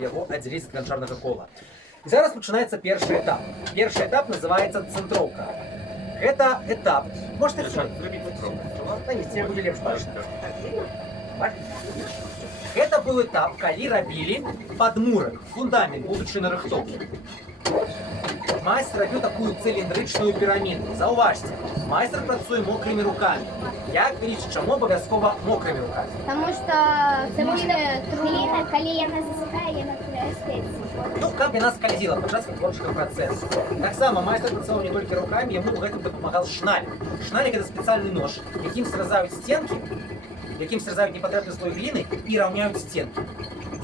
Его отделить от ганчарного кола. І зараз починається перший етап. Перший етап називається центровка. Это этап. Можете зробити центровку? Та ні, це буде лепш бачити. Это был этап, коли робили подмурок, фундамент, будучи на рихтовке. Майстер робив таку циліндричну піраміду. Зауважте, майстер працює мокрими руками. Як вирішити, чому обов'язково мокрими руками? Тому що це буде трудно, коли яна засихає, яна куляє спеції. Ну, как яна скользила подчас творчого процесу. Так само майстер працював не тільки руками, йому в этом допомагав шналик. Шналик – це спеціальний нож, яким срізають стінки, яким срізають непотрібний слой глини і рівняють стінки.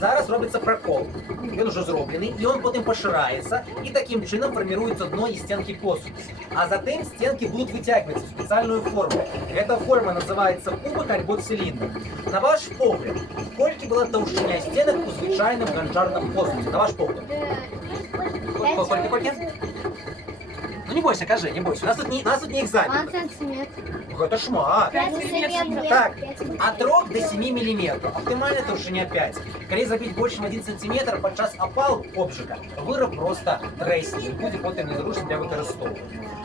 Зараз робиться прокол. Він вже зроблений, і він потім поширається, і таким чином формується дно і стінки посуду. А затем стінки будуть витягуватися в спеціальну форму. Эта форма називається кубик або циліндр. На ваш погляд, скільки була товщина стінок у звичайному ганчарному посуді? На ваш погляд? Скільки? Ну не бойся, кажи, не бойся. У нас тут не экзамен. 1 сантиметр. Это шмат. 5 сантиметров. Так, от 3 до 7 мм. Оптимальная толщина 5. Коли забить больше, чем 1 см, подчас опал обжига, вироб просто тресне і буде потім незручно для використовування.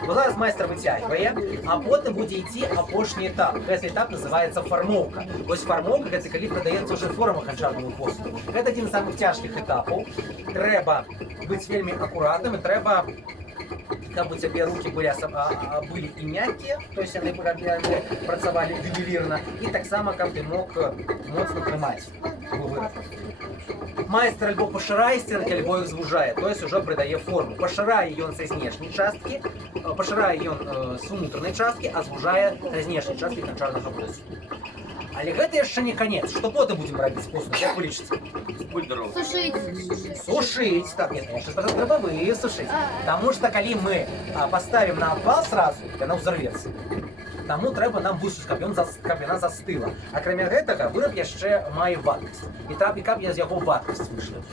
Бо зараз майстер витягує, а потім буде йти опошній етап. Цей етап називається формовка. Ось формовка – це коли продається вже форма ганчарного посуду. Це один з самих тяжких етапів. Треба бути вельми акуратним і треба, как бы тебе руки были и мягкие, то есть они працевали ювелирно, и так само, как ты мог моцно тримати вироб. Майстер альбо поширає стінки, альбо їх звужає, то есть уже придає форму. Поширає він з знешньої частки, поширає він з внутрішньої частки, а звужає з знешньої частки ганчарного посуду. Але гэта яшчэ не конец. Что потом будем робить с посудом? Як вы лічыце? Сушить. Сушить. Так, нет, конечно, треба высушить. Потому что, коли мы поставим на опал сразу, она взорвется. Тому треба нам высушить, каб яна застыла. Акрамя гэтага, выраб яшчэ мае вадкасць. І каб з яго вадкасць выйшла.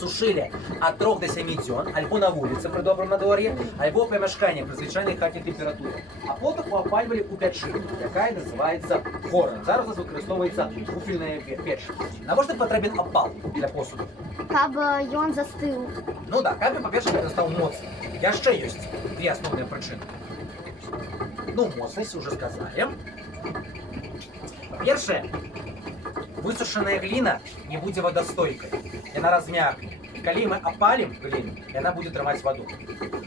Сушили от 3 до 7 дзён, альбо на вулице при добром надвор'ї, альбо помяшканні при звичайній хатній температурі. А потім опалювали у печі, яка називається хорн. Зараз у нас використовується куфельна печ. Навіщо потрібен опал для посуду? Каб ён застыл. Ну так, каб, по-перше, він став моцним. Яшчэ є дві основні причини. Ну, моцність уже сказали. По-перше, высушенная глина не будет водостойкой, она размякнет. И когда мы опалим глину, она будет трымать воду.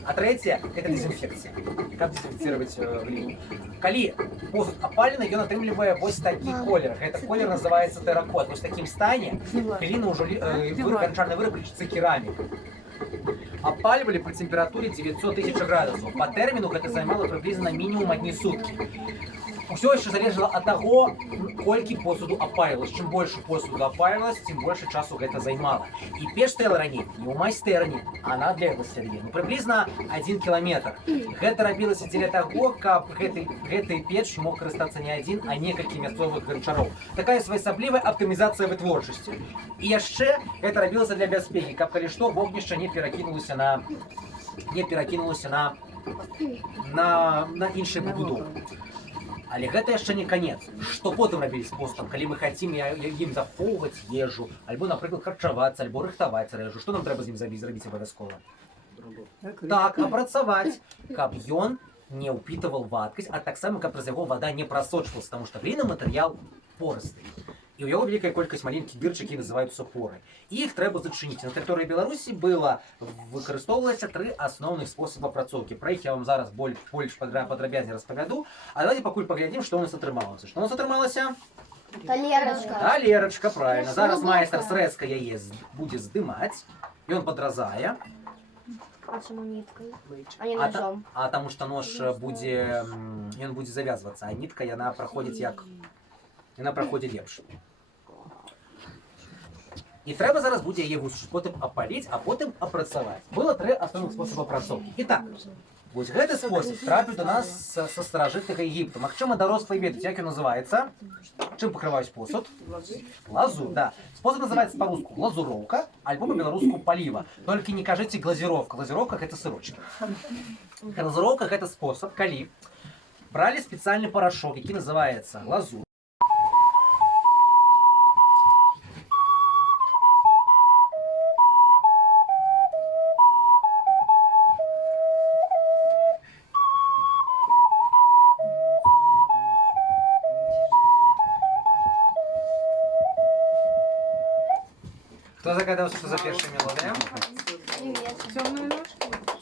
А третье – это дезинфекция. Как дезинфицировать глину? Когда посуд опаленный, он отрымливает вот такий колер. Этот колер называется терракот. Вот в таким стане глина уже, ганчарный выроб лечится керамикой. Опаливали при температуре 900 тысяч градусов. По термину это займало приблизно минимум 1 сутки. Все еще залежало от того, кольки посуду опаивалось. Чем больше посуду опаивалось, тем больше часу это займало. И печь стояла ранее не у майстерні, а на адлегласці ну, приблизно 1 километр. Гэта рабілася дзеля таго, каб гэтай печь мог карыстацца не один, а некалькі мясцовых ганчароў. Такая своеасаблівая аптымізацыя вытворчасці. І яшчэ гэта рабілася для бяспекі, каб калі што вогнішча не перакінулася на іншыя пабудовы. Але гэта яшчэ не конец. Што потым рабілі з посудам, калі мы хацім ім захоўваць ежу, альбо, напрыклад, харчавацца, альбо рыхтаваць рэжу. Што нам трэба з ім зрабіць абавязкова? Так, апрацаваць, каб ён не ўпітываў вадкасць, а таксама, каб праз яго вада не прасочвалася, таму што гліна матэрыял порысты. І ў яго вялікая колькасць маленькіх дырчак, які называюцца поры. І іх трэба зачыніць. На тэрыторыі Беларусі выкарыстоўвалася 3 асноўных спосаба апрацоўкі. Пра іх я вам зараз больш падрабязней распавяду. А давайте пакуль паглядзім, што ў нас атрымалася. Што ў нас атрымалася? Талерачка. Талерачка, правильно. Зараз майстар з рэзкай яе будзе здымаць. Ён падразае. А чаму ніткай? А не ножом? А таму што нож будзе завязвацца, а нітка яна праходзіць лепш. І трэба зараз будзе яе высушыць, потым апаліць, а потым апрацаваць. Было 3 асноўных спосаба апрацоўкі. І так, вось гэты спосіб трапіў до нас са старажытнага Егіпту. Магчыма, дарослыя ведаюць, як ён называецца. Чым пакрываюць посуд? Лазур, да. Способ называецца па-руску лазуроўка, альбо па-беларуску паліва. Толькі не кажыце глазіровка. Глазіровка гэта сырочка. Глазіровка гэта спосаб, калі бралі спецыяльны парашок, які называецца глазур. Хто загадав, що за перша мелодія? Привет. Темную ножку.